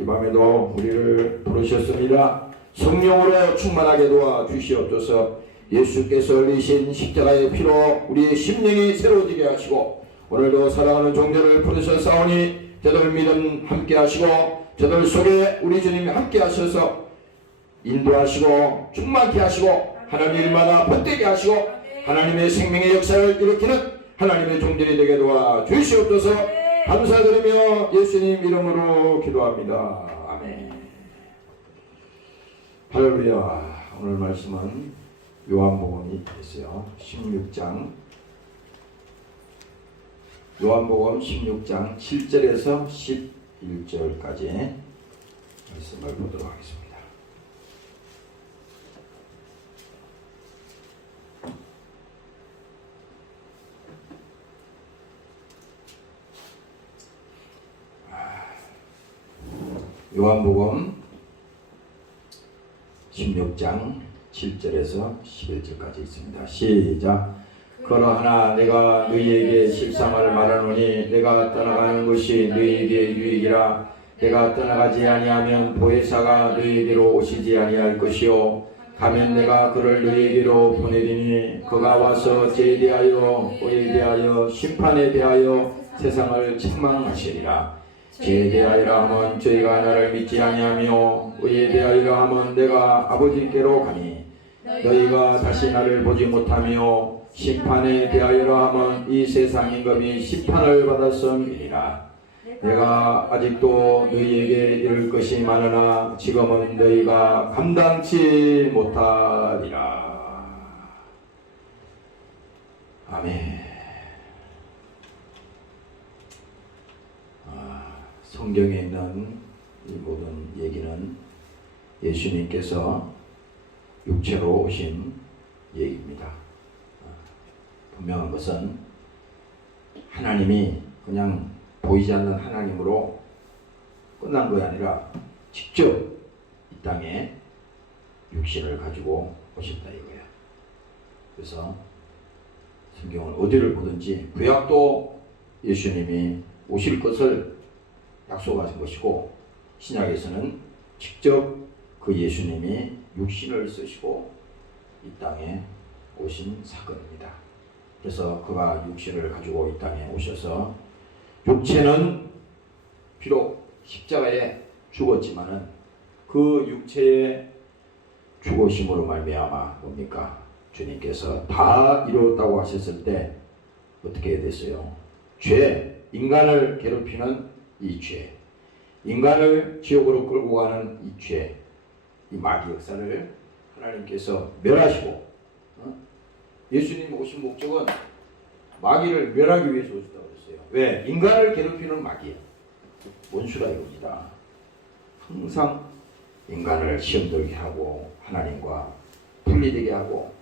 이 밤에도 우리를 부르셨습니다. 성령으로 충만하게 도와 주시옵소서. 예수께서 흘리신 십자가의 피로 우리의 심령이 새로워지게 하시고 오늘도 사랑하는 종들을 부르셨사오니 저들 믿음 함께 하시고 저들 속에 우리 주님이 함께 하셔서 인도하시고 충만케 하시고 하나님 일마다 번되게 하시고 하나님의 생명의 역사를 일으키는 하나님의 종들이 되게 도와 주시옵소서. 감사드리며 예수님 이름으로 기도합니다. 아멘. 할렐루야. 오늘 말씀은 요한복음이 있어요. 16장 요한복음 16장 7절에서 11절까지 말씀을 보도록 하겠습니다. 요한복음 16장 7절에서 11절까지 있습니다. 시작. 그러하나 내가 너희에게 실상을 말하노니 내가 떠나가는 것이 너희에게 유익이라. 내가 떠나가지 아니하면 보혜사가 너희에게로 오시지 아니할 것이요 가면 내가 그를 너희에게로 보내리니 그가 와서 죄에 대하여 의에 대하여 심판에 대하여 세상을 책망하시리라. 죄에 대하여라 하면 저희가 나를 믿지 아니하며 의에 대하여라 하면 내가 아버지께로 가니 너희가 다시 나를 보지 못하며 심판에 대하여라 하면 이 세상 임금이 심판을 받았음이니라. 내가 아직도 너희에게 이를 것이 많으나 지금은 너희가 감당치 못하리라. 아멘. 성경에 있는 이 모든 얘기는 예수님께서 육체로 오신 얘기입니다. 분명한 것은 하나님이 그냥 보이지 않는 하나님으로 끝난 것이 아니라 직접 이 땅에 육신을 가지고 오셨다 이거야. 그래서 성경은 어디를 보든지 구약도 예수님이 오실 것을 약속하신 것이고 신약에서는 직접 그 예수님이 육신을 쓰시고 이 땅에 오신 사건입니다. 그래서 그가 육신을 가지고 이 땅에 오셔서 육체는 비록 십자가에 죽었지만은 그 육체의 죽으심으로 말미암아 뭡니까? 주님께서 다 이루었다고 하셨을 때 어떻게 됐어요? 죄, 인간을 괴롭히는 이 죄, 인간을 지옥으로 끌고 가는 이 죄, 이 마귀 역사를 하나님께서 멸하시고 예수님이 오신 목적은 마귀를 멸하기 위해서 오셨다고 했어요. 왜? 인간을 괴롭히는 마귀, 원수라 이겁니다. 항상 인간을 시험 들게 하고 하나님과 분리되게 하고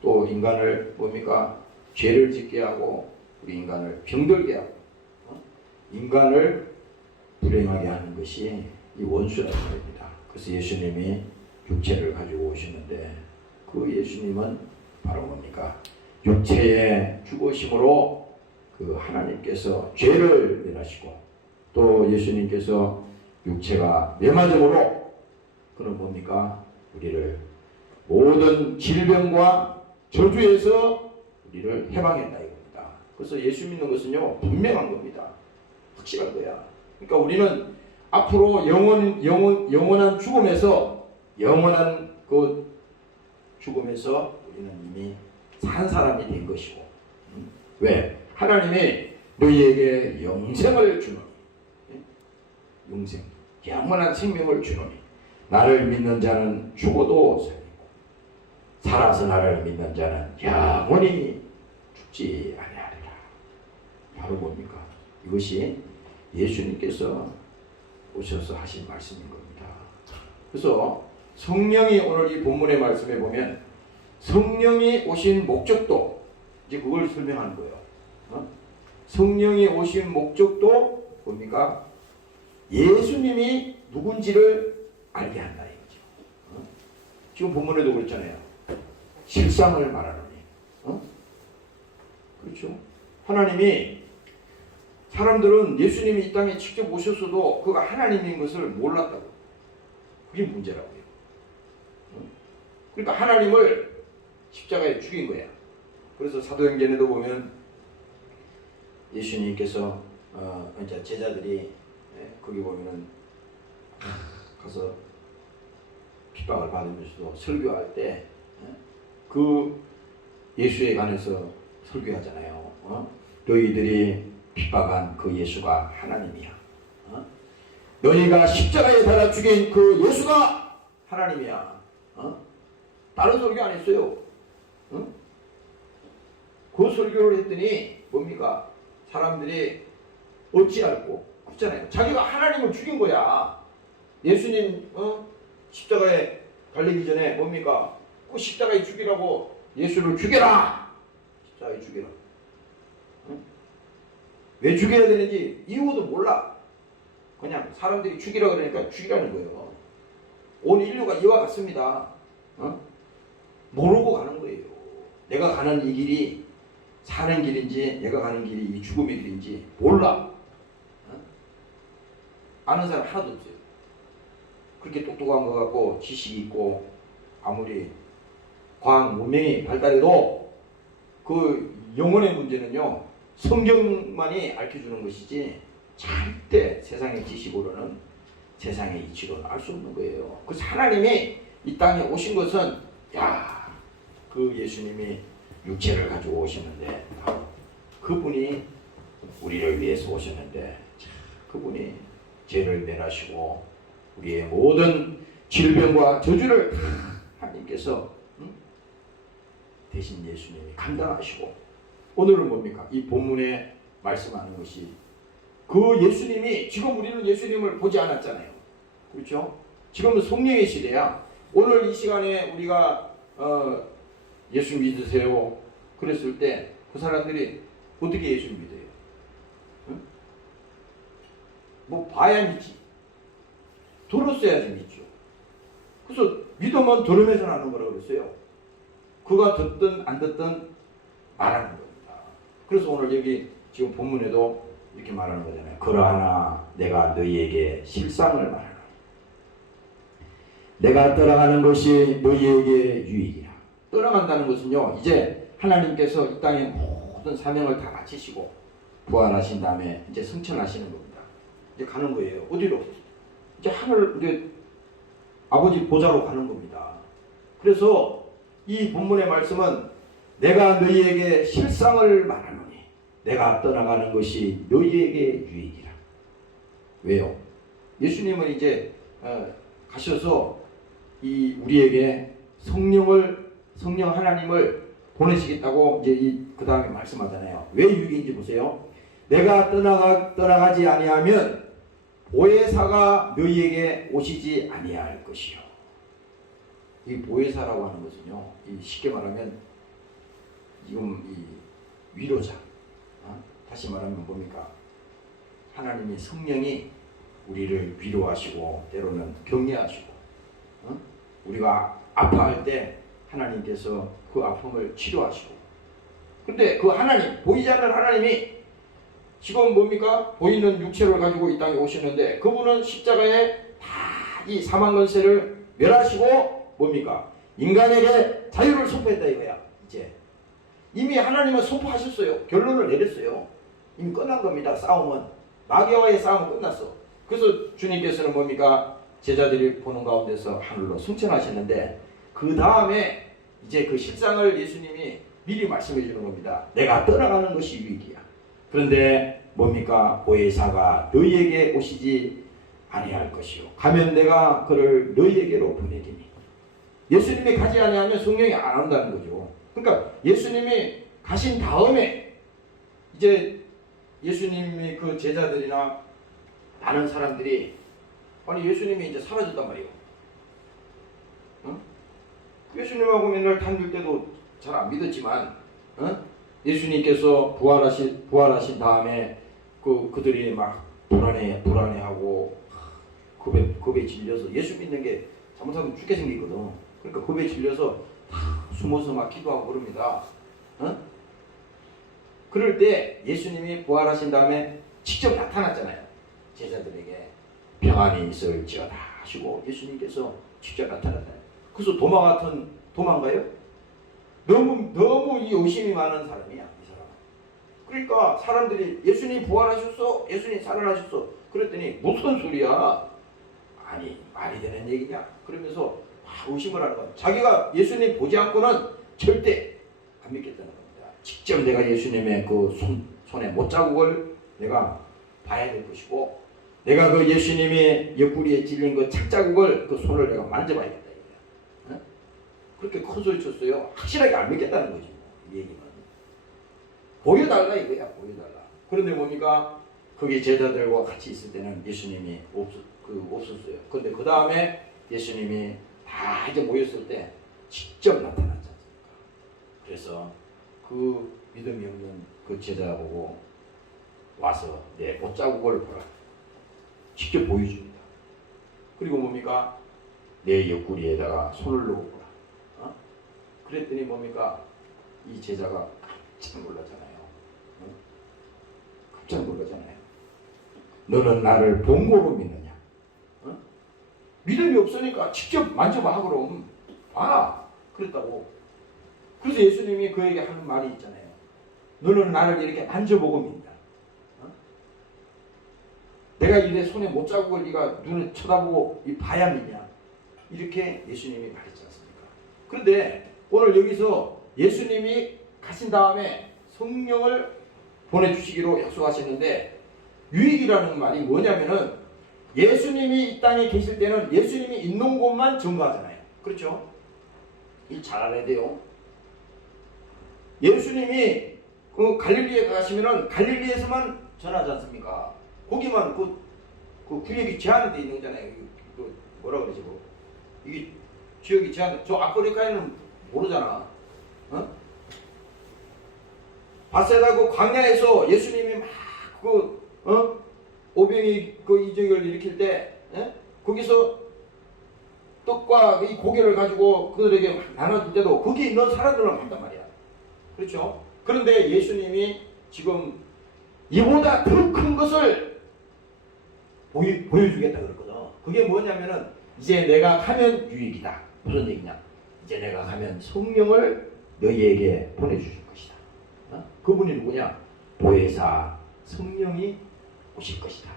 또 인간을 뭡니까? 죄를 짓게 하고 우리 인간을 병들게 하고 인간을 불행하게 하는 것이 이 원수라는 겁니다. 그래서 예수님이 육체를 가지고 오시는데 그 예수님은 바로 뭡니까? 육체의 죽으심으로 그 하나님께서 죄를 멸하시고 또 예수님께서 육체가 멸맞음으로 그는 뭡니까? 우리를 모든 질병과 저주에서 우리를 해방했다 이겁니다. 그래서 예수 믿는 것은요 분명한 겁니다. 확실한 거야. 그러니까 우리는 앞으로 영원한 죽음에서 영원한 그 죽음에서 우리는 이미 산 사람이 된 것이고 왜? 하나님이 너희에게 영생을 주노니 영생, 영원한 생명을 주노니 나를 믿는 자는 죽어도 살리고 살아서 나를 믿는 자는 영원히 죽지 아니하리라. 바로 뭡니까? 이것이 예수님께서 오셔서 하신 말씀인 겁니다. 그래서 성령이 오늘 이 본문의 말씀에 보면 성령이 오신 목적도 이제 그걸 설명하는 거예요. 성령이 오신 목적도 뭡니까? 예수님이 누군지를 알게 한다 이거죠. 지금 본문에도 그랬잖아요. 실상을 말하노니. 그렇죠? 하나님이 사람들은 예수님이 이 땅에 직접 오셨어도 그가 하나님인 것을 몰랐다고. 그게 문제라고요. 그러니까 하나님을 십자가에 죽인 거야. 그래서 사도행전에도 보면 예수님께서 이제 제자들이 거기 보면은 가서 핍박을 받으면서도 설교할 때 그 예수에 관해서 설교하잖아요. 너희들이 핍박한 그 예수가 하나님이야. 너희가 십자가에 달아 죽인 그 예수가 하나님이야. 다른 설교 안 했어요. 그 설교를 했더니 뭡니까? 사람들이 어찌 알고 그렇잖아요. 자기가 하나님을 죽인 거야. 예수님 십자가에 달리기 전에 뭡니까? 그 십자가에 죽이라고 예수를 죽여라. 십자가에 죽여라. 왜 죽여야 되는지 이유도 몰라. 그냥 사람들이 죽이라 그러니까 죽이라는 거예요. 온 인류가 이와 같습니다. 모르고 가는 거예요. 내가 가는 이 길이 사는 길인지 내가 가는 길이 이 죽음의 길인지 몰라. 아는 사람 하나도 없어요. 그렇게 똑똑한 것 같고 지식이 있고 아무리 과학 문명이 발달해도 그 영혼의 문제는요 성경만이 알려주는 것이지 절대 세상의 지식으로는 세상의 이치로는 알 수 없는 거예요. 그래서 하나님이 이 땅에 오신 것은 그 예수님이 육체를 가지고 오셨는데 그분이 우리를 위해서 오셨는데 그분이 죄를 면하시고 우리의 모든 질병과 저주를 하나님께서 대신 예수님이 감당하시고 오늘은 뭡니까? 이 본문에 말씀하는 것이 그 예수님이 지금 우리는 예수님을 보지 않았잖아요. 그렇죠? 지금은 성령의 시대야. 오늘 이 시간에 우리가 예수 믿으세요 그랬을 때 그 사람들이 어떻게 예수 믿어요? 응? 뭐 봐야 믿지. 들었어야지 믿죠. 그래서 믿으면 들으면서 하는 거라고 그랬어요. 그가 듣든 안 듣든 말하는 겁니다. 그래서 오늘 여기 지금 본문에도 이렇게 말하는 거잖아요. 그러하나 내가 너희에게 실상을 말하노니 내가 떠나가는 것이 너희에게 유익이라. 떠나간다는 것은요 이제 하나님께서 이 땅에 모든 사명을 다 마치시고 부활하신 다음에 이제 승천하시는 겁니다. 이제 가는 거예요. 어디로? 이제 하늘 이제 아버지 보좌로 가는 겁니다. 그래서 이 본문의 말씀은 내가 너희에게 실상을 말하노니 내가 떠나가는 것이 너희에게 유익이라. 왜요? 예수님은 이제 가셔서 이 우리에게 성령 하나님을 보내시겠다고 이제 그 다음에 말씀하잖아요. 왜 유익인지 보세요. 내가 떠나가지 아니하면 보혜사가 너희에게 오시지 아니할 것이요. 이 보혜사라고 하는 것은요, 쉽게 말하면 지금 이 위로자. 다시 말하면 뭡니까? 하나님의 성령이 우리를 위로하시고 때로는 격려하시고 우리가 아파할 때 하나님께서 그 아픔을 치료하시고 근데 그 하나님, 보이지 않는 하나님이 지금 뭡니까? 보이는 육체를 가지고 이 땅에 오시는데 그분은 십자가에 다 이 사망 권세를 멸하시고 뭡니까? 인간에게 자유를 선포했다 이거야. 이제 이미 하나님은 선포하셨어요. 결론을 내렸어요. 이미 끝난 겁니다. 싸움은 마귀와의 싸움은 끝났어. 그래서 주님께서는 뭡니까? 제자들이 보는 가운데서 하늘로 승천하셨는데 그 다음에 이제 그 실상을 예수님이 미리 말씀해 주는 겁니다. 내가 떠나가는 것이 유익이야. 그런데 뭡니까? 보혜사가 너희에게 오시지 아니할 것이요. 가면 내가 그를 너희에게로 보내리니. 예수님이 가지 아니하면 성령이 안 온다는 거죠. 그러니까 예수님이 가신 다음에 이제 예수님이 그 제자들이나 많은 사람들이 아니 예수님이 이제 사라졌단 말이에요. 응? 예수님하고 맨날 다닐 때도 잘 안 믿었지만 예수님께서 부활하신 다음에 그들이 막 불안해하고 겁에 질려서 예수 믿는 게 잘못하면 죽게 생기거든. 그러니까 겁에 질려서 숨어서 막 기도하고 그럽니다. 그럴 때 예수님이 부활하신 다음에 직접 나타났잖아요. 제자들에게 평안이 있을지어다 하시고 예수님께서 직접 나타났잖아요. 그래서 도망가요? 너무 이 의심이 많은 사람이야, 이 사람. 그러니까 사람들이 예수님 부활하셨어? 예수님 살아나셨어? 그랬더니 무슨 소리야? 아니, 말이 되는 얘기냐? 그러면서 막 의심을 하는 거야. 자기가 예수님 보지 않고는 절대 안 믿겠다는 겁니다. 직접 내가 예수님의 그 손에 못자국을 내가 봐야 될 것이고, 내가 그 예수님의 옆구리에 찔린 그 착자국을, 그 손을 내가 만져봐야겠다. 어? 그렇게 큰 소리 쳤어요. 확실하게 안 믿겠다는 거지. 이 얘기는. 보여달라 이거야, 보여달라. 그런데 뭡니까? 거기 제자들과 같이 있을 때는 예수님이 없었어요. 그런데 그 다음에 예수님이 다 이제 모였을 때 직접 나타났지 않습니까? 그래서 그 믿음이 없는 그 제자 보고 와서 내 못자국을 보라. 직접 보여줍니다. 그리고 뭡니까? 내 옆구리에다가 손을 놓고 보라. 어? 그랬더니 뭡니까? 이 제자가 깜짝 놀라잖아요. 어? 깜짝 놀라잖아요. 너는 나를 본고로 믿느냐? 어? 믿음이 없으니까 직접 만져봐 그럼. 봐. 그랬다고. 그래서 예수님이 그에게 하는 말이 있잖아요. 너는 나를 이렇게 만져보고 믿는다. 어? 내가 내 손에 못자국을 네가 눈을 쳐다보고 봐야 믿냐? 이렇게 예수님이 말했지 않습니까? 그런데 오늘 여기서 예수님이 가신 다음에 성령을 보내주시기로 약속하셨는데, 유익이라는 말이 뭐냐면은 예수님이 이 땅에 계실 때는 예수님이 있는 곳만 증거하잖아요. 그렇죠? 이 잘 알아야 돼요. 예수님이 그 갈릴리에 가시면은 갈릴리에서만 전하지 않습니까? 거기만 그 구역이 제한돼 있는 거잖아요. 그 뭐라 그러지 뭐. 이게 지역이 제한. 저 아프리카에는 모르잖아. 어? 바세다 그 광야에서 예수님이 막 오병이 그 이적을 일으킬 때, 거기서 떡과 이 고기를 가지고 그들에게 나눠줄 때도 거기 있는 사람들만 한단 말이야. 그렇죠? 그런데 예수님이 지금 이보다 더 큰 것을 보여주겠다 그랬거든. 그게 뭐냐면은 이제 내가 가면 유익이다. 무슨 얘기냐? 이제 내가 가면 성령을 너희에게 보내주실 것이다. 그분이 누구냐? 보혜사 성령이 오실 것이다.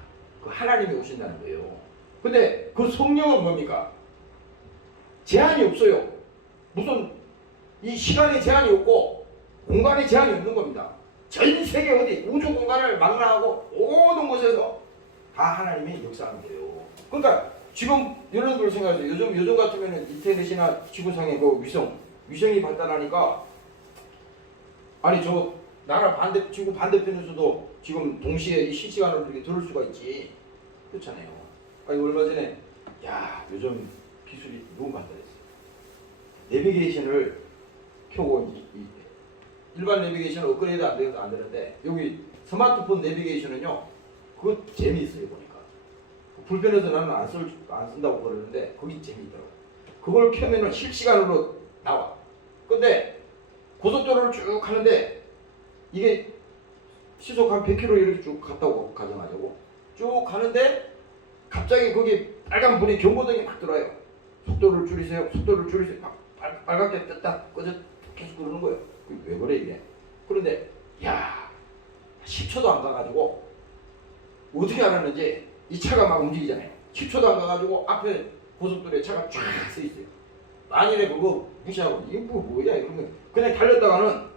그 하나님이 오신다는 거예요. 근데 그 성령은 뭡니까? 제한이 없어요. 무슨 이 시간에 제한이 없고 공간에 제한이 없는 겁니다. 전 세계 어디 우주 공간을 망라하고 모든 곳에서 다 하나님이 역사하는 거예요. 그러니까 지금 여러분들 생각하세요. 요즘 같으면 인터넷이나 지구상의 그 위성이 발달하니까, 아니 저 나라 지구 반대편에서도 지금 동시에 이 실시간으로 이렇게 들을 수가 있지. 그렇잖아요. 아니 얼마 전에 요즘 기술이 너무 발달했어요. 내비게이션을 켜고 일반 내비게이션 업그레이드 안 돼서 안 되는데, 여기 스마트폰 내비게이션은요, 그거 재미있어요. 보니까 불편해서 나는 안 쓴다고 그러는데 거기 재미있더라고요. 그걸 켜면은 실시간으로 나와. 근데 고속도로를 쭉 가는데 이게 시속 한 100km 이렇게 쭉 갔다고 가정하자고, 쭉 가는데 갑자기 거기 빨간 불이 경고등이 막 들어와요. 속도를 줄이세요. 속도를 줄이세요. 막 빨갛게 떴다 꺼져 계속 그러는 거예요. 왜 그래 이게? 그런데 10초도 안 가가지고 어떻게 알았는지, 이 차가 막 움직이잖아요. 10초도 안 가가지고 앞에 고속도로에 차가 쫙 서 있어요. 만일에 그거 무시하고 이게 뭐야 이러면 그냥 달렸다가는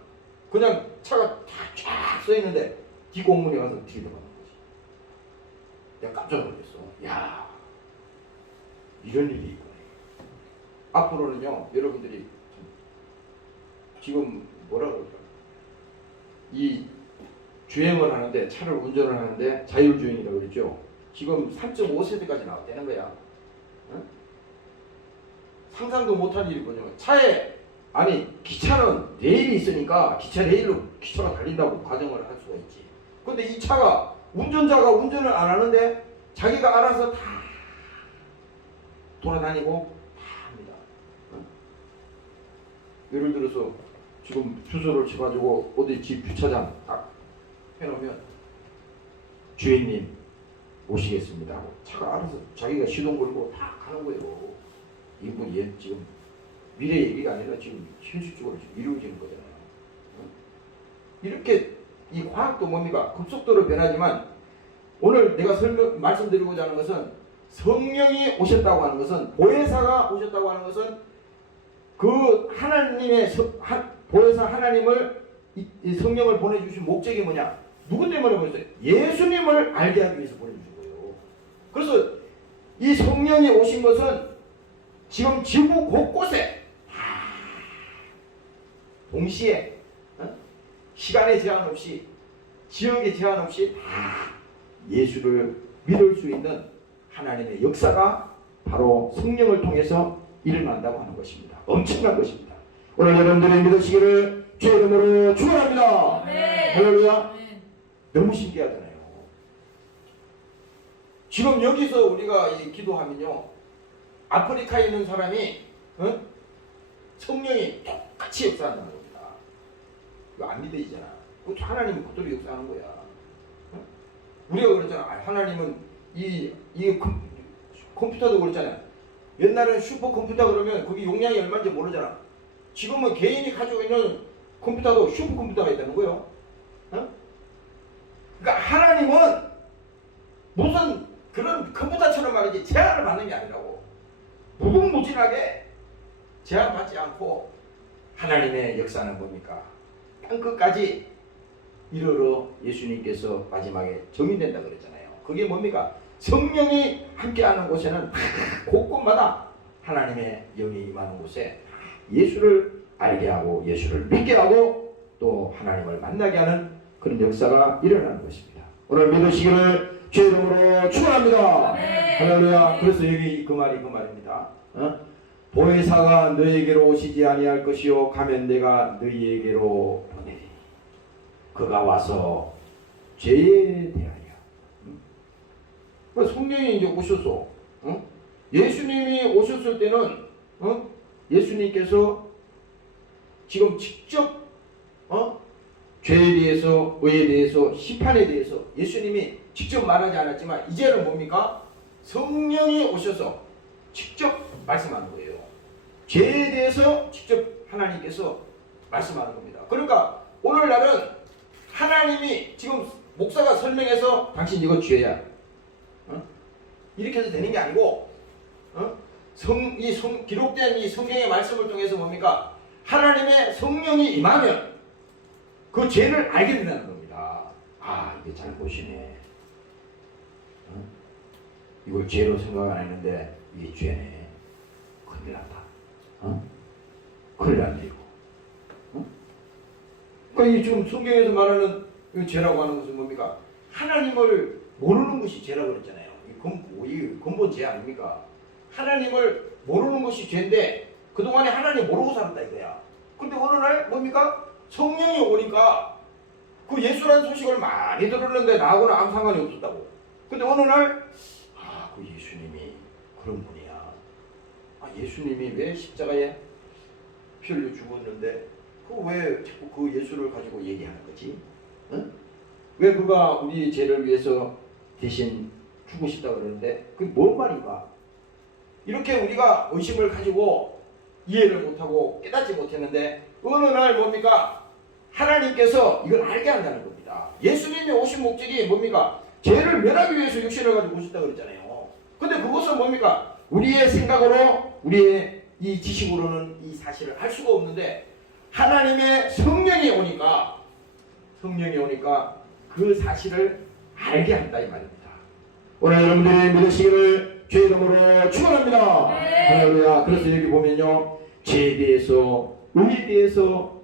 그냥 차가 쫙 서 있는데 뒷공문에 가서 들이더가는 거지. 내가 깜짝 놀랐어. 이런 일이 있구나. 앞으로는요, 여러분들이 지금 뭐라 그럴까? 이 주행을 하는데, 차를 운전을 하는데 자율주행이라고 그랬죠. 지금 3.5세대까지 나왔다는 거야. 응? 상상도 못한 일이군요. 기차는 레일이 있으니까 기차가 달린다고 가정을 할 수가 있지. 근데 이 차가 운전자가 운전을 안 하는데 자기가 알아서 다 돌아다니고 다 합니다. 응? 예를 들어서 지금 주소를 쳐가지고 어디 집 주차장 딱 해놓으면 주인님 모시겠습니다 하고 차가 알아서 자기가 시동 걸고 다 가는 거예요. 이분이 지금 미래 얘기가 아니라 지금 현실적으로 지금 이루어지는 거잖아요. 이렇게 이 과학도 뭡니까? 급속도로 변하지만 오늘 내가 말씀드리고자 하는 것은 성령이 오셨다고 하는 것은 보혜사가 오셨다고 하는 것은 그 하나님의 보혜사 하나님을 이 성령을 보내주신 목적이 뭐냐? 누구 때문에 보냈어요? 예수님을 알게 하기 위해서 보내주신 거예요. 그래서 이 성령이 오신 것은 지금 지구 곳곳에 동시에 시간의 제한 없이 지역의 제한 없이 다 예수를 믿을 수 있는 하나님의 역사가 바로 성령을 통해서 일어난다고 하는 것입니다. 엄청난 것입니다. 오늘 여러분들이 믿으시기를 주의 이름으로 축원합니다. 할렐루야. 너무 신기하잖아요. 지금 여기서 우리가 이 기도하면요, 아프리카에 있는 사람이 성령이 똑같이 역사한다는 겁니다. 이거 안 믿어지잖아. 하나님은 그대로 역사하는 거야. 우리가 그랬잖아. 하나님은 이 컴퓨터도 그랬잖아요. 옛날에는 슈퍼컴퓨터 그러면 거기 용량이 얼마인지 모르잖아. 지금은 개인이 가지고 있는 컴퓨터도 슈퍼컴퓨터가 있다는 거예요. 그러니까 하나님은 무슨 그런 컴퓨터처럼 말이지 제한을 받는 게 아니라고. 무궁무진하게 제한받지 않고 하나님의 역사는 뭡니까? 땅끝까지 이르러 예수님께서 마지막에 정인된다 그랬잖아요. 그게 뭡니까? 성령이 함께하는 곳에는 곳곳마다 하나님의 영이 임하는 곳에 예수를 알게 하고 예수를 믿게 하고 또 하나님을 만나게 하는 그런 역사가 일어나는 것입니다. 오늘 믿으시기를 주의 이름으로 축원합니다. 할렐루야. 그래서 여기 그 말입니다. 보혜사가 너에게로 오시지 아니할 것이요 가면 내가 너희에게로 보내리. 그가 와서 죄에 대하여. 성령이 이제 오셔서 예수님이 오셨을 때는 예수님께서 지금 직접 죄에 대해서 의에 대해서 심판에 대해서 예수님이 직접 말하지 않았지만 이제는 뭡니까? 성령이 오셔서 직접 말씀하는 거예요. 죄에 대해서 직접 하나님께서 말씀하는 겁니다. 그러니까 오늘날은 하나님이 지금 목사가 설명해서 당신 이거 죄야 이렇게 해서 되는 게 아니고 기록된 이 성경의 말씀을 통해서 뭡니까? 하나님의 성령이 임하면 그 죄를 알게 된다는 겁니다. 아, 이게 잘못이네. 이걸 죄로 생각 안 했는데 이게 죄네. 큰일 났다. 큰일 났네 이거. 그러니까 이 지금 성경에서 말하는 이 죄라고 하는 것은 뭡니까? 하나님을 모르는 것이 죄라고 그랬잖아요. 이 근본 죄 아닙니까? 하나님을 모르는 것이 죄인데 그동안에 하나님 모르고 살았다 이거야. 근데 어느 날 뭡니까? 성령이 오니까 그 예수라는 소식을 많이 들었는데 나하고는 아무 상관이 없었다고. 근데 어느 날 그 예수님이 그런 분이야. 예수님이 왜 십자가에 피 흘려 죽었는데 왜 자꾸 그 예수를 가지고 얘기하는 거지? 왜 그가 우리 죄를 위해서 대신 죽으시다 그러는데 그게 뭔 말인가? 이렇게 우리가 의심을 가지고 이해를 못하고 깨닫지 못했는데 어느 날 뭡니까? 하나님께서 이걸 알게 한다는 겁니다. 예수님이 오신 목적이 뭡니까? 죄를 면하기 위해서 육신을 가지고 오셨다 그랬잖아요. 근데 그것은 뭡니까? 우리의 생각으로 우리의 이 지식으로는 이 사실을 알 수가 없는데 하나님의 성령이 오니까 그 사실을 알게 한다 이 말입니다. 오늘 여러분들이 믿으시기를 주의 이름으로 축원합니다. 할렐루야. 그래서 여기 보면요, 죄에 대해서 의에 대해서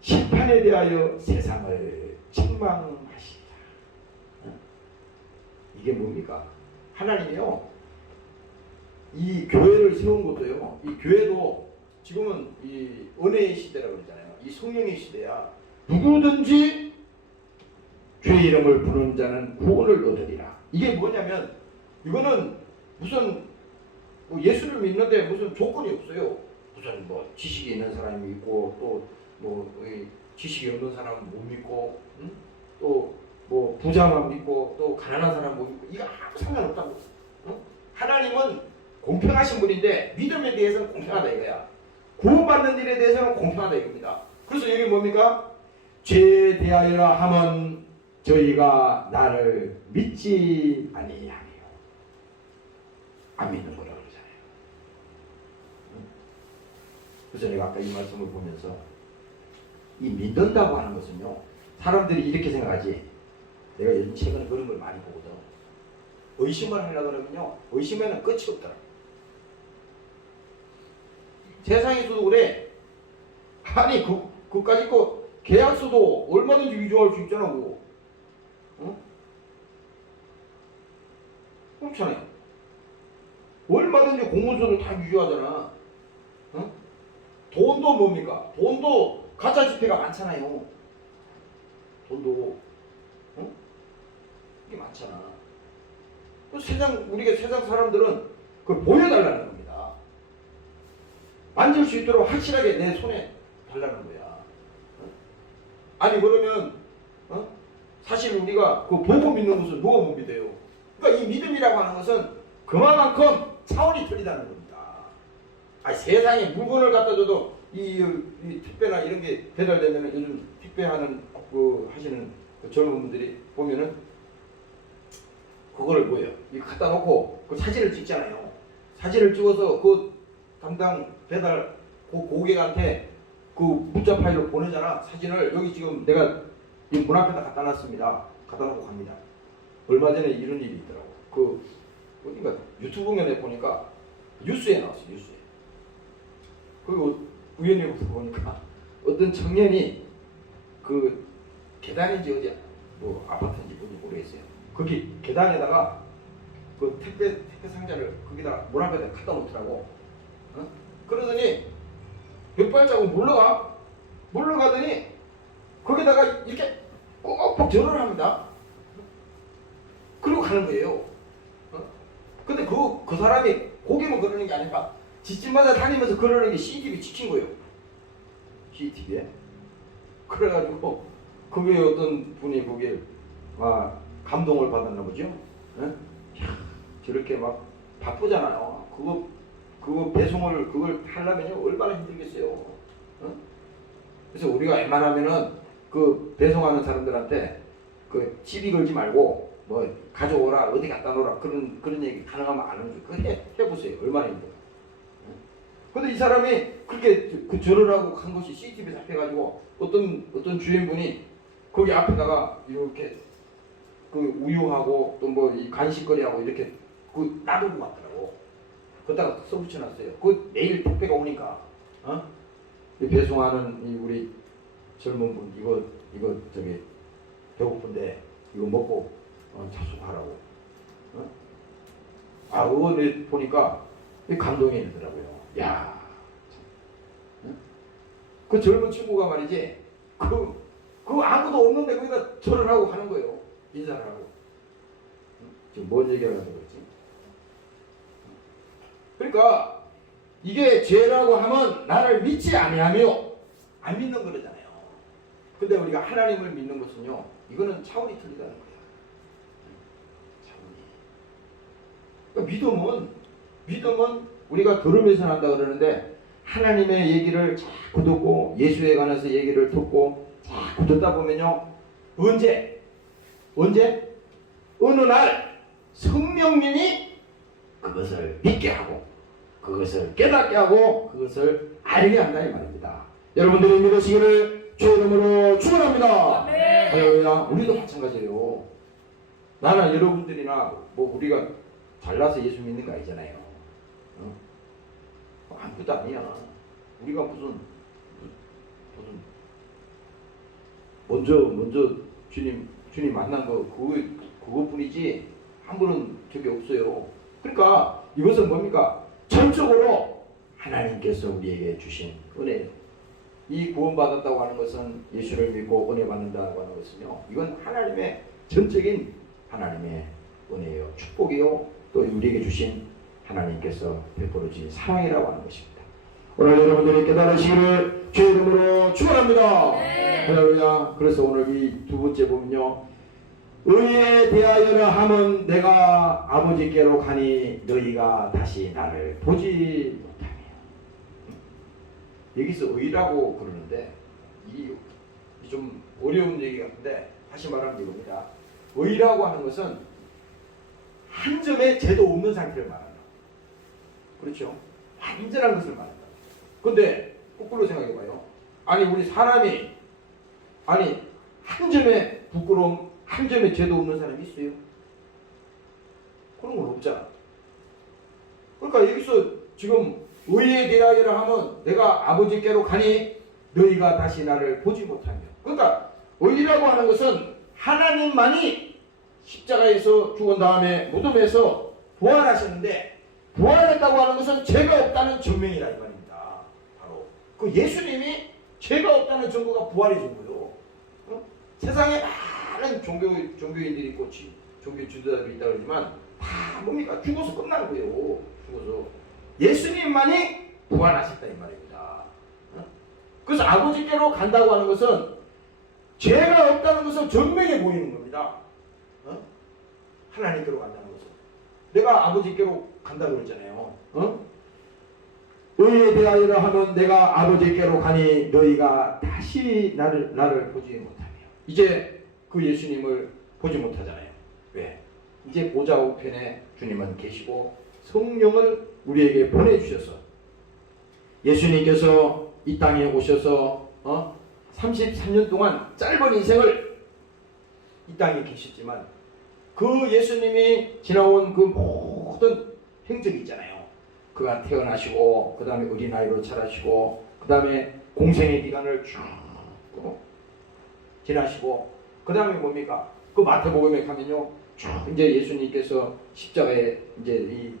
심판에 대하여 세상을 책망하시리라. 이게 뭡니까? 하나님이요, 이 교회를 세운 것도요, 이 교회도 지금은 이 은혜의 시대라고 그러잖아요. 이 성령의 시대야. 누구든지 주의 이름을 부르는 자는 구원을 얻으리라. 이게 뭐냐면 이거는 무슨 예수를 믿는데 무슨 조건이 없어요. 무슨 지식이 있는 사람이 있고 또 지식이 없는 사람은 못 믿고 또 뭐 부자만 믿고 또 가난한 사람 못 믿고 이거 아무 상관없다고. 하나님은 공평하신 분인데 믿음에 대해서는 공평하다 이거야. 구원받는 일에 대해서는 공평하다 이겁니다. 그래서 여기 뭡니까? 죄에 대하여라 하면 저희가 나를 믿지 아니하며 안 믿는 거라고 그러잖아요. 그래서 내가 아까 이 말씀을 보면서 이 믿는다고 하는 것은요, 사람들이 이렇게 생각하지. 내가 요즘 최근에 그런 걸 많이 보거든. 의심을 하려고 그러면요, 의심에는 끝이 없더라. 세상에서도 그래. 아니 그까짓 거 계약서도 얼마든지 위조할 수 있잖아. 그거. 그렇잖아요. 얼마든지 공문서를 다 위조하잖아. 돈도 뭡니까? 돈도 가짜 지폐가 많잖아요. 돈도 이게 많잖아. 우리가 세상 사람들은 그걸 보여달라는 겁니다. 만질 수 있도록 확실하게 내 손에 달라는 거야. 아니 그러면 사실 우리가 그 보고 믿는 것을 누가 못 믿어요? 그러니까 이 믿음이라고 하는 것은 그만큼 차원이 틀리다는 겁니다. 아니 세상에 물건을 갖다 줘도 이 택배나 이런 게 배달되면 요즘 택배하는 하시는 그 젊은 분들이 보면은 그거를 뭐예요? 이거 갖다 놓고 그 사진을 찍잖아요. 사진을 찍어서 그 담당 배달 고객한테 그 문자 파일로 보내잖아. 사진을 여기 지금 내가 이 문 앞에다 갖다 놨습니다. 갖다 놓고 갑니다. 얼마 전에 이런 일이 있더라고. 그 어딘가 유튜브면에 보니까 뉴스에 나왔어. 뉴스에. 그리고 우연히 보니까 어떤 청년이 그 계단인지 어디 뭐 아파트인지 뭔지 모르겠어요. 거기 계단에다가 그 택배 상자를 거기다가 문 앞에다 갖다 놓더라고. 그러더니 몇 발자국 물러가더니 거기다가 이렇게 꼭꼭 절을 합니다. 그리고 가는 거예요. 근데 그 사람이 고개만 그러는 게 아니라 집집마다 다니면서 그러는 게 CCTV 찍힌 거예요. CCTV에. 그래가지고 그게 어떤 분이 거기에 감동을 받았나 보죠. 야, 저렇게 막 바쁘잖아요. 그거 배송을 그걸 하려면요 얼마나 힘들겠어요. 그래서 우리가 웬만하면은 그 배송하는 사람들한테 그 시비 걸지 말고 뭐 가져오라 어디 갖다 놓으라 그런 얘기 가능하면 안 하는 거. 그거 해보세요. 얼마나 힘들어요. 근데 이 사람이 그렇게 그 절을 하고 간 것이 CCTV에 잡혀가지고 어떤 주인분이 거기 앞에다가 이렇게 그 우유하고 또 뭐 이 간식거리하고 이렇게 그 놔두고 갔더라고. 거기다가 써붙여놨어요. 그 내일 택배가 오니까 배송하는 이 우리 젊은 분 이거 저기 배고픈데 이거 먹고 자숙하라고. 그거 보니까 감동이 되더라고요. 야, 그 젊은 친구가 말이지 그 아무도 없는데 거기다 절을 하고 가는 거예요. 인사를 하고. 지금 뭔 얘기를 하는 거지? 그러니까 이게 죄라고 하면 나를 믿지 아니하며 안 믿는 거잖아요. 근데 우리가 하나님을 믿는 것은요, 이거는 차원이 틀리다는 거예요. 차원이. 그러니까 믿음은 우리가 들으면서 한다 그러는데 하나님의 얘기를 자꾸 듣고 예수에 관해서 얘기를 듣고 자꾸 듣다 보면요, 언제 어느 날 성령님이 그것을 믿게 하고 그것을 깨닫게 하고 그것을 알게 한다 이 말입니다. 여러분들이 믿으시기를 주의 이름으로 축원합니다. 할렐루야. 우리도 마찬가지예요. 나는 여러분들이나 뭐 우리가 잘나서 예수 믿는 거 아니잖아요. 아무것도 아니야. 우리가 무슨 먼저 주님 만난 거 그것뿐이지 한 분은 저기 없어요. 그러니까 이것은 뭡니까? 전적으로 하나님께서 우리에게 주신 은혜예요. 이 구원받았다고 하는 것은 예수를 믿고 은혜 받는다고 하는 것은요, 이건 하나님의 전적인 하나님의 은혜예요. 축복이요. 또 우리에게 주신 하나님께서 베풀어 주신 사랑이라고 하는 것입니다. 오늘 여러분들이 깨달으시기를 주의 이름으로 축원합니다. 할렐루야. 그래서 오늘 이 두 번째 보면요, 의에 대하여라 함은 내가 아버지께로 가니 너희가 다시 나를 보지 못하며. 여기서 의라고 그러는데 이 좀 어려운 얘기 같은데 다시 말하면 이겁니다. 의라고 하는 것은 한 점의 죄도 없는 상태를 말한다. 그렇죠? 완전한 것을 말한다. 근데 거꾸로 생각해봐요. 아니 우리 사람이 아니 한 점의 부끄러움, 한 점의 죄도 없는 사람이 있어요? 그런 건 없잖아. 그러니까 여기서 지금 의에 대하여라 하면 내가 아버지께로 가니 너희가 다시 나를 보지 못하며. 그러니까 의라고 하는 것은 하나님만이 십자가에서 죽은 다음에 무덤에서 부활하셨는데 부활했다고 하는 것은 죄가 없다는 증명이라 이 말입니다. 바로 그 예수님이 죄가 없다는 증거가 부활의 증거요. 세상에 많은 종교인들이 있고 종교 지도자들이 있다 그러지만 다 뭡니까? 죽어서 끝난 거예요. 죽어서 예수님만이 부활하셨다 이 말입니다. 그래서 아버지께로 간다고 하는 것은 죄가 없다는 것은 전면에 보이는 겁니다. 하나님께로 간다는 것은 내가 아버지께로 간다고 그랬잖아요. 의에 대하여라 하면 내가 아버지께로 가니 너희가 다시 나를 보지 못하며. 이제 그 예수님을 보지 못하잖아요. 왜? 이제 보좌 우편에 주님은 계시고 성령을 우리에게 보내주셔서 예수님께서 이 땅에 오셔서 33년 동안 짧은 인생을 이 땅에 계셨지만 그 예수님이 지나온 그 모든 행적이 있잖아요. 그가 태어나시고 그 다음에 어린아이로 자라시고 그 다음에 공생의 기간을 쭉 지나시고 그 다음에 뭡니까? 그 마태복음에 가면요 쭉 이제 예수님께서 십자가에 이제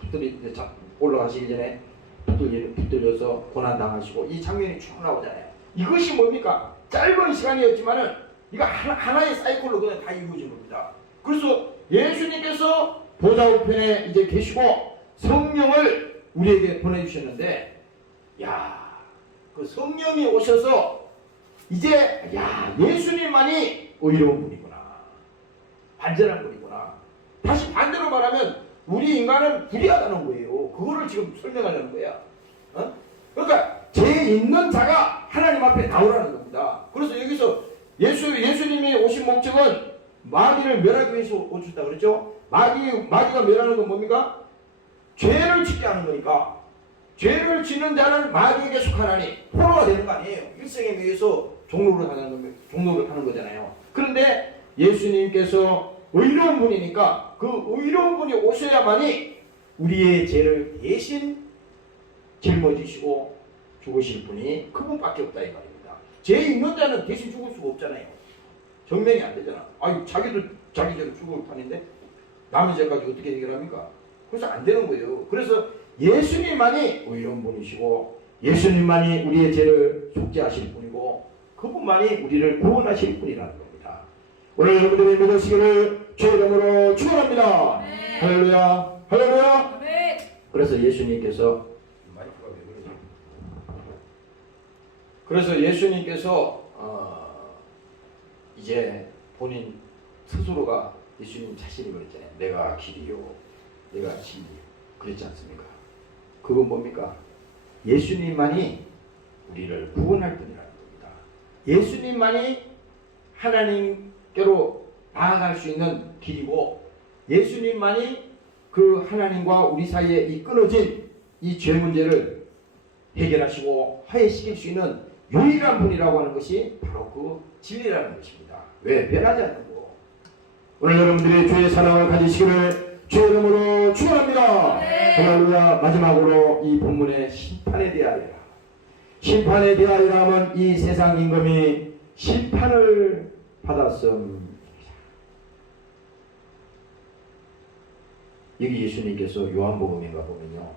붙들이 올라가시기 전에 붙들려서 고난 당하시고 이 장면이 쭉 나오잖아요. 이것이 뭡니까? 짧은 시간이었지만은 이거 하나의 사이클로 그냥 다 이루어진 겁니다. 그래서 예수님께서 보좌 우편에 이제 계시고 성령을 우리에게 보내주셨는데, 야, 그 성령이 오셔서 이제 예수님만이 의로운 분이구나, 완전한 분이구나. 다시 반대로 말하면 우리 인간은 불의하다는 거예요. 그거를 지금 설명하려는 거야. 그러니까 죄 있는 자가 하나님 앞에 나오라는 겁니다. 그래서 여기서 예수님이 오신 목적은 마귀를 멸하기 위해서 오셨다 그랬죠? 마귀가 멸하는 건 뭡니까? 죄를 짓게 하는 거니까. 죄를 짓는 자는 마귀에게 속하나니 포로가 되는 거 아니에요. 일생에 의해서 종로를 하는 거잖아요. 그런데 예수님께서 의로운 분이니까 그 의로운 분이 오셔야만이 우리의 죄를 대신 짊어지시고 죽으실 분이 그분밖에 없다 이 말입니다. 죄 있는 자는 대신 죽을 수가 없잖아요. 증명이 안 되잖아. 아니 자기도 자기 죄로 죽을 판인데 남의 죄까지 어떻게 해결합니까? 그래서 안 되는 거예요. 그래서 예수님만이 의로운 분이시고 예수님만이 우리의 죄를 속죄하실 분이고 그분만이 우리를 구원하실 분이라는 겁니다. 오늘 여러분들이 믿으시기를 주의 이름으로 축원합니다. 네. 할렐루야, 할렐루야. 네. 그래서 예수님께서 마이크가 왜 그러지? 그래서 예수님께서 이제 본인 스스로가 예수님 자신이 그랬잖아요. 내가 길이요, 내가 진리요. 그랬지 않습니까? 그건 뭡니까? 예수님만이 우리를 구원할 분이라는 겁니다. 예수님만이 하나님께로 나아갈 수 있는 길이고 예수님만이 그 하나님과 우리 사이에 이 끊어진 이 죄 문제를 해결하시고 화해시킬 수 있는 유일한 분이라고 하는 것이 바로 그 진리라는 것입니다. 왜? 변하지 않는 거. 오늘 여러분들이 주의 사랑을 가지시기를 주의 이름으로 축원합니다. 네. 할렐루야. 마지막으로 이 본문의 심판에 대하여라. 심판에 대하여라 하면 이 세상 임금이 심판을 받았습니다. 여기 예수님께서 요한복음인가 보면요.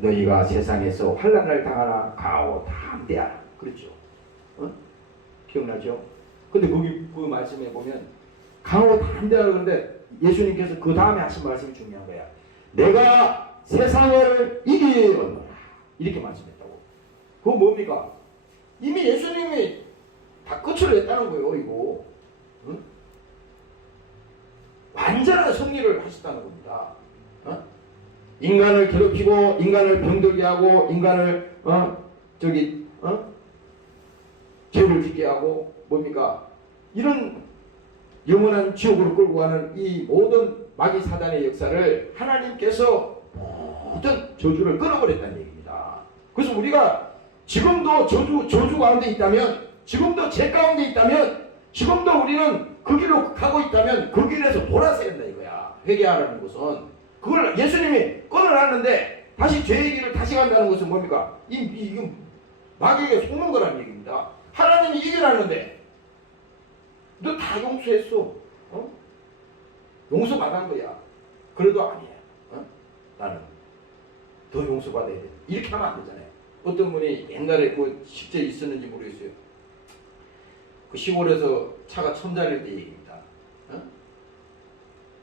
너희가 세상에서 환난을 당하나 가오 담대하라. 그렇죠. 기억나죠? 근데 거기 그 말씀에 보면 강하고 담대하라 그러는데 예수님께서 그 다음에 하신 말씀이 중요한 거야. 내가 세상을 이기었노라. 이렇게 말씀했다고. 그거 뭡니까? 이미 예수님이 다 끝을 냈다는 거예요. 이거. 완전한 승리를 하셨다는 겁니다. 인간을 괴롭히고 인간을 병들게 하고 인간을 죄를 짓게 하고 뭡니까? 이런 영원한 지옥으로 끌고 가는 이 모든 마귀 사단의 역사를 하나님께서 모든 저주를 끊어버렸다는 얘기입니다. 그래서 우리가 지금도 저주 가운데 있다면, 지금도 죄 가운데 있다면, 지금도 우리는 그 길로 가고 있다면 그 길에서 돌아서야 된다 이거야. 회개하라는 것은. 그걸 예수님이 끊어놨는데 다시 죄의 길을 다시 간다는 것은 뭡니까? 이거 마귀에게 속는 거라는 얘기입니다. 하나님이 이겨놨는데 너 다 용서했어. 용서받은 거야. 그래도 아니야. 나는 더 용서받아야 돼. 이렇게 하면 안 되잖아요. 어떤 분이 옛날에 실제 있었는지 모르겠어요. 그 시골에서 차가 처음 다닐 때 얘기입니다.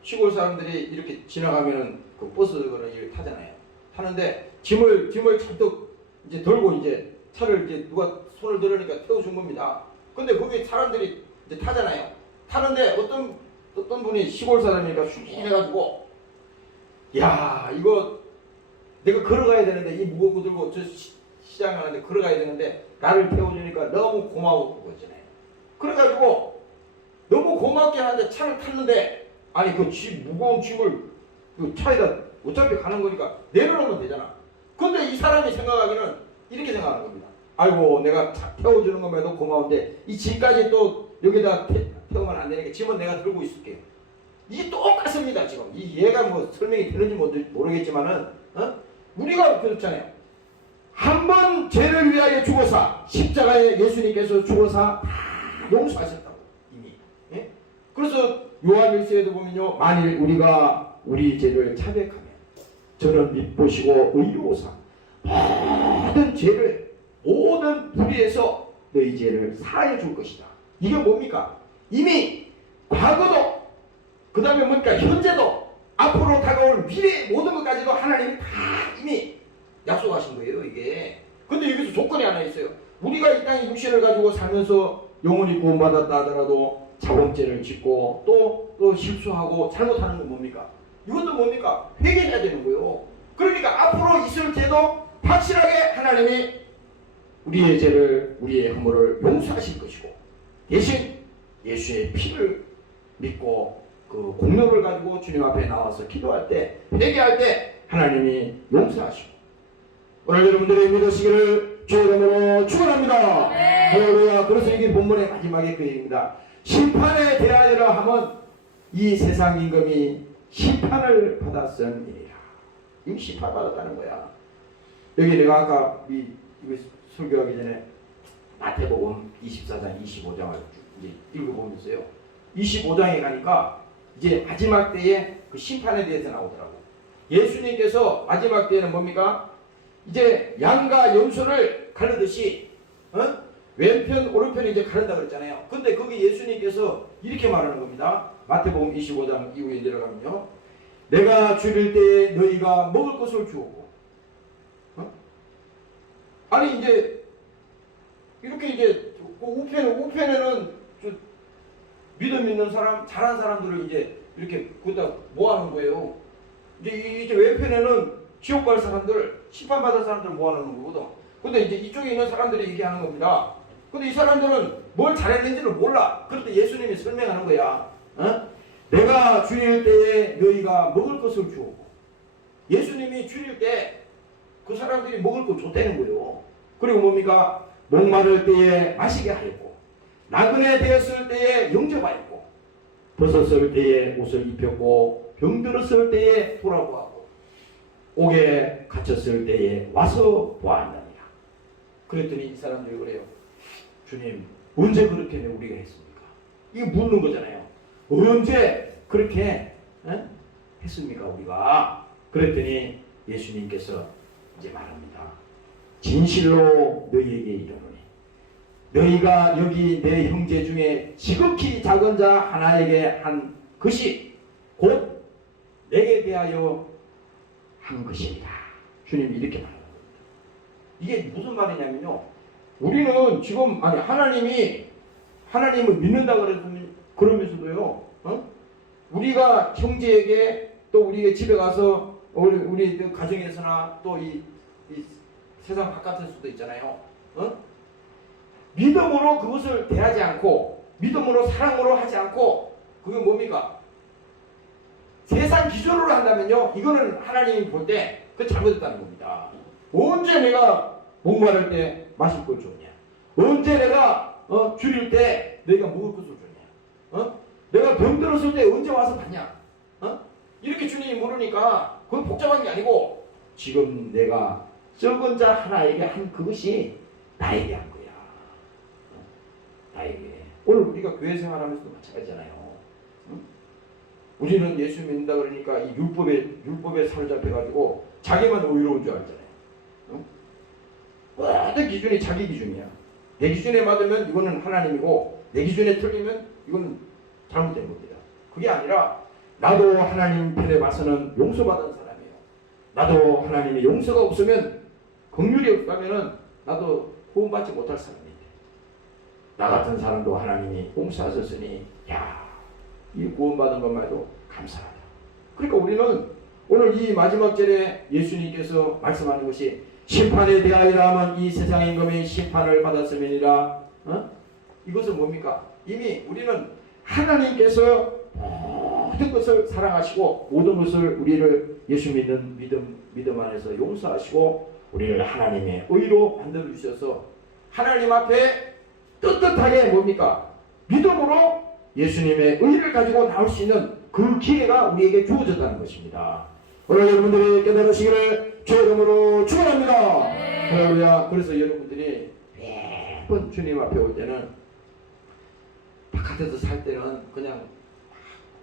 시골 사람들이 이렇게 지나가면은 그 버스를 이렇게 타잖아요. 타는데 짐을 잔뜩 이제 들고 이제 차를 이제 누가 손을 들으니까 태워준 겁니다. 근데 거기 사람들이 이제 타잖아요. 타는데 어떤 분이 시골 사람이니까 흉해가지고, 야, 이거 내가 걸어가야 되는데 이 무거운 거 들고 저 시장 가는데 걸어가야 되는데 나를 태워주니까 너무 고마워 그러잖아요. 그래가지고 너무 고맙게 하는데 차를 탔는데, 아니 그 무거운 짐을 그 차에다 어차피 가는 거니까 내려놓으면 되잖아. 근데 이 사람이 생각하기는 이렇게 생각하는 겁니다. 아이고 내가 태워주는 것만도 고마운데 이 짐까지 또 여기다 태우면 안 되니까 짐은 내가 들고 있을게요. 이게 똑같습니다. 지금 이 얘가 뭐 설명이 되는지 모르겠지만은 우리가 그렇잖아요. 한 번 죄를 위하여 죽어서 십자가에 예수님께서 죽어서 다 용서하셨다고 이미. 예? 그래서 요한일서에도 보면요, 만일 우리가 우리 죄를 자백하면 저는 믿보시고 의로우사 모든 죄를 모든 불의에서 너희 죄를 사하여 줄 것이다. 이게 뭡니까? 이미 과거도 그 다음에 뭡니까? 현재도 앞으로 다가올 미래 모든 것까지도 하나님이 다 이미 약속하신 거예요 이게. 근데 여기서 조건이 하나 있어요. 우리가 이 땅에 육신을 가지고 살면서 영원히 구원받았다 하더라도 자범죄를 짓고 또 실수하고 잘못하는 건 뭡니까? 이것도 뭡니까? 회개해야 되는 거예요. 그러니까 앞으로 있을 죄도 확실하게 하나님이 우리의 죄를, 우리의 허물을 용서하실 것이고, 대신 예수의 피를 믿고 그 공력을 가지고 주님 앞에 나와서 기도할 때, 회개할 때 하나님이 용서하시고, 오늘 여러분들이 믿으시기를 주의 이름으로 축원합니다. 할렐루야. 그래서 이게 본문의 마지막에 그 얘기입니다. 심판에 대하여라 하면 이 세상 임금이 심판을 받았으니라. 이미 심판 받았다는 거야. 여기 내가 아까 이거 설교하기 전에 마태복음 24장 25장을 이제 읽어보면서요, 25장에 가니까 이제 마지막 때에 그 심판에 대해서 나오더라고요. 예수님께서 마지막 때에는 뭡니까? 이제 양과 염소를 가르듯이 왼편 오른편 이제 가른다 그랬잖아요. 근데 거기 예수님께서 이렇게 말하는 겁니다. 마태복음 25장 이후에 내려가면요, 내가 줄일 때에 너희가 먹을 것을 주었고, 아니 이제 이렇게 이제 우편에는 믿음 있는 사람, 잘한 사람들을 이제 이렇게 거기다 모아놓은 거예요. 이제 왼편에는 지옥 갈 사람들, 심판받을 사람들 모아놓는 거거든. 근데 이제 이쪽에 있는 사람들이 얘기하는 겁니다. 근데 이 사람들은 뭘 잘했는지를 몰라. 그런데 예수님이 설명하는 거야. 내가 줄일 때에 너희가 먹을 것을 주었고, 예수님이 줄일 때 그 사람들이 먹을 거 줬다는 거예요. 그리고 뭡니까? 목마를 때에 마시게 하였고, 나그네 되었을 때에 영접하였고, 벗었을 때에 옷을 입혔고, 병들었을 때에 보라고 하고, 옥에 갇혔을 때에 와서 보았느니라. 그랬더니 이 사람들이 그래요. 주님, 언제 그렇게 우리가 했습니까? 이거 묻는 거잖아요. 언제 그렇게 했습니까 우리가? 그랬더니 예수님께서 이제 말합니다. 진실로 너희에게 이르노니 너희가 여기 내 형제 중에 지극히 작은 자 하나에게 한 것이 곧 내게 대하여 한 것이니라. 주님이 이렇게 말합니다. 이게 무슨 말이냐면요, 우리는 지금 하나님을 믿는다 그러면서도요, 우리가 형제에게 또 우리의 집에 가서 우리 가정에서나 또 이 세상 바깥일 수도 있잖아요. 어? 믿음으로 그것을 대하지 않고 믿음으로 사랑으로 하지 않고 그게 뭡니까? 세상 기준으로 한다면요, 이거는 하나님이 볼 때 그 잘못했다는 겁니다. 언제 내가 목마를 때 마실 걸 줬냐? 언제 내가 줄일 때 내가 먹을 것을 줬냐? 내가 병들었을 때 언제 와서 봤냐? 이렇게 주님이 물으니까 그건 복잡한 게 아니고 지금 내가 적은 자 하나에게 한 그것이 나에게 한 거야. 나에게. 오늘 우리가 교회 생활하면서도 마찬가지잖아요. 우리는 예수 믿는다 그러니까 이 율법에 사로잡혀가지고 자기만 의로운 줄 알잖아요. 모든 기준이 자기 기준이야. 내 기준에 맞으면 이거는 하나님이고 내 기준에 틀리면 이건 잘못된 겁니다. 그게 아니라 나도 하나님 편에 봐서는 용서받은 사람이에요. 나도 하나님의 용서가 없으면 긍휼이 없다면은 나도 구원받지 못할 사람인데 나 같은 사람도 하나님이 용서하셨으니 이 구원받은 것만 해도 감사하다. 그러니까 우리는 오늘 이 마지막 절에 예수님께서 말씀하는 것이 심판에 대하여라 하면 이 세상의 임금이 심판을 받았음이니라. 이것은 뭡니까? 이미 우리는 하나님께서 모든 것을 사랑하시고 모든 것을 우리를 예수 믿는 믿음 안에서 용서하시고 우리를 하나님의 의로 만들어 주셔서 하나님 앞에 떳떳하게 뭡니까? 믿음으로 예수님의 의를 가지고 나올 수 있는 그 기회가 우리에게 주어졌다는 것입니다. 오늘 여러분들이 깨달으시기를 주의 이름으로 축원합니다. 할렐루야. 그래서 여러분들이 매번 주님 앞에 올 때는 바깥에서 살 때는 그냥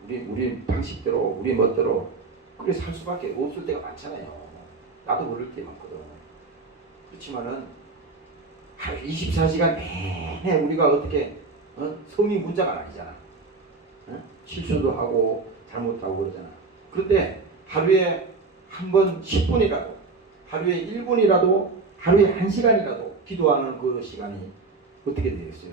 우리 방식대로 우리 멋대로 그렇게 살 수밖에 없을 때가 많잖아요. 나도 모를 때 많거든. 그렇지만은 24시간 내내 우리가 어떻게 성이 문자가 아니잖아. 실수도 하고 잘못하고 그러잖아. 그런데 하루에 한 번 10분이라도 하루에 1분이라도 하루에 1시간이라도 기도하는 그 시간이 어떻게 되겠어요?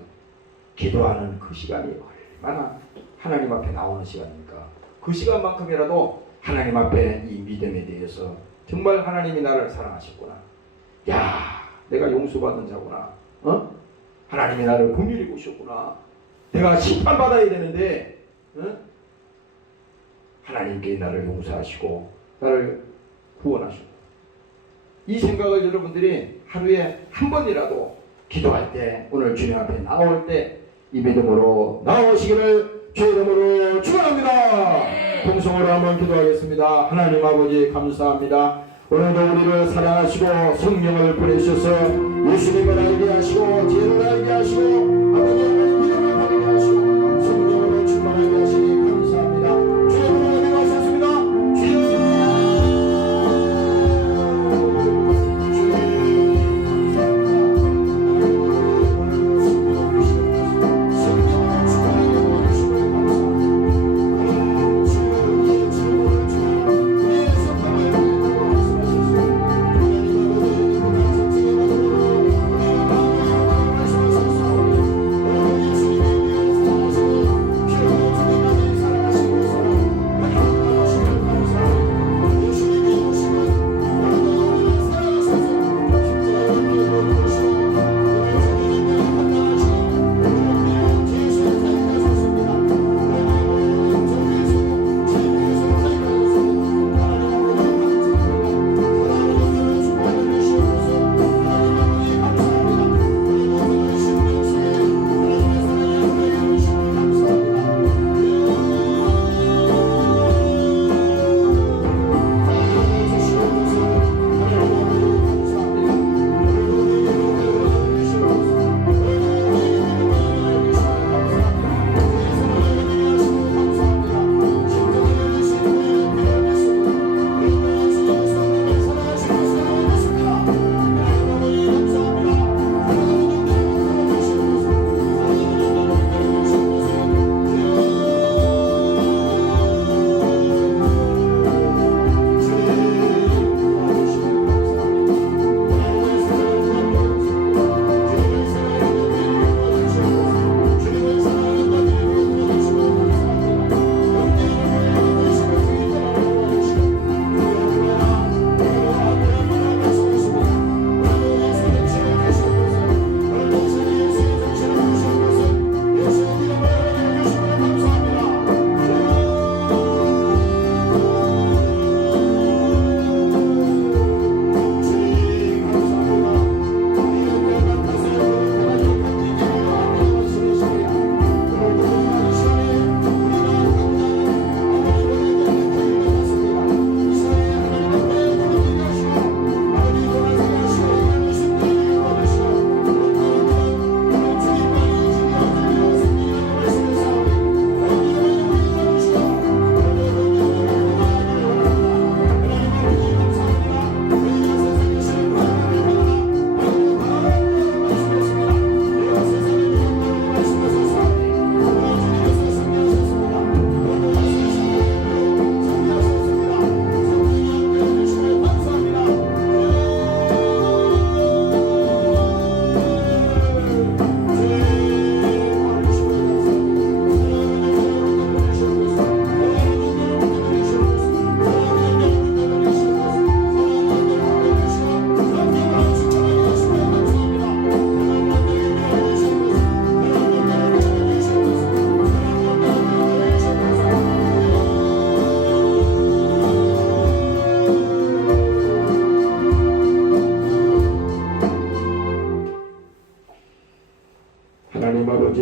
기도하는 그 시간이 얼마나 하나님 앞에 나오는 시간입니까? 그 시간만큼이라도 하나님 앞에 이 믿음에 대해서 정말 하나님이 나를 사랑하셨구나. 내가 용서받은 자구나. 하나님이 나를 긍휼히 보셨구나. 내가 심판받아야 되는데 하나님께 나를 용서하시고 나를 구원하시고 이 생각을 여러분들이 하루에 한 번이라도 기도할 때 오늘 주님 앞에 나올 때 이 믿음으로 나오시기를 주의 이름으로 축원합니다. 동성으로 한번 기도하겠습니다. 하나님 아버지 감사합니다. 오늘도 우리를 사랑하시고 성령을 보내셔서 예수님을 알게 하시고 지혜를 알게 하시고 아버지 하나님 믿음을 받게 하시고 성령으로 충만하게 하시니 감사합니다. 주의 이름으로 기도하셨습니다.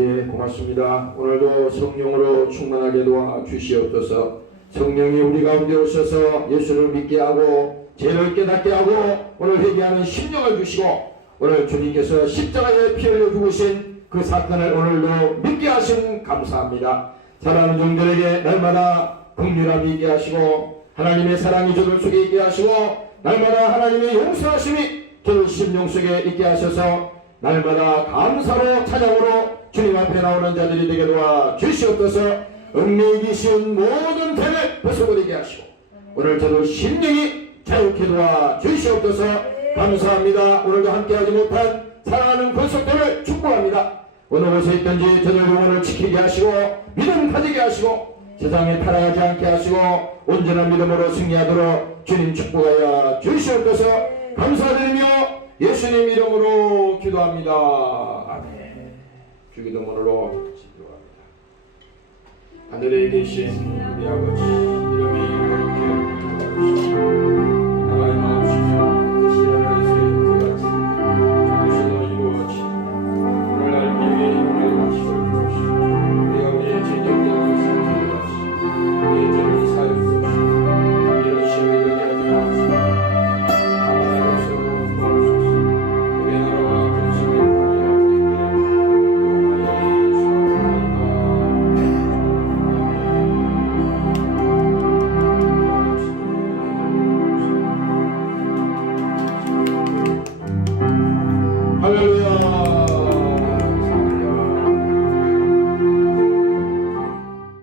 아버지 고맙습니다. 오늘도 성령으로 충만하게 도와 주시옵소서. 성령이 우리 가운데 오셔서 예수를 믿게 하고 죄를 깨닫게 하고 오늘 회개하는 심령을 주시고 오늘 주님께서 십자가에 피 흘려 죽으신 그 사건을 오늘도 믿게 하심 감사합니다. 사랑하는 종들에게 날마다 긍휼함이 있게 하시고 하나님의 사랑이 저들 속에 있게 하시고 날마다 하나님의 용서하심이 저들 심령 속에 있게 하셔서 날마다 감사로 찬양으로 주님 앞에 나오는 자들이 되게 도와 주시옵소서. 얽매이기 쉬운 모든 죄를 벗어버리게 하시고 오늘 저들 심령이 자유케 도와 주시옵소서. 감사합니다. 오늘도 함께하지 못한 사랑하는 권속들을 축복합니다. 어느 곳에 있든지 저들 영혼을 지키게 하시고 믿음 가지게 하시고 세상에 타락하지 않게 하시고 온전한 믿음으로 승리하도록 주님 축복하여 주시옵소서. 감사드리며 예수님 이름으로 기도합니다. 아멘. 주기도문으로 기도합니다. 하늘에 계신 우리 아버지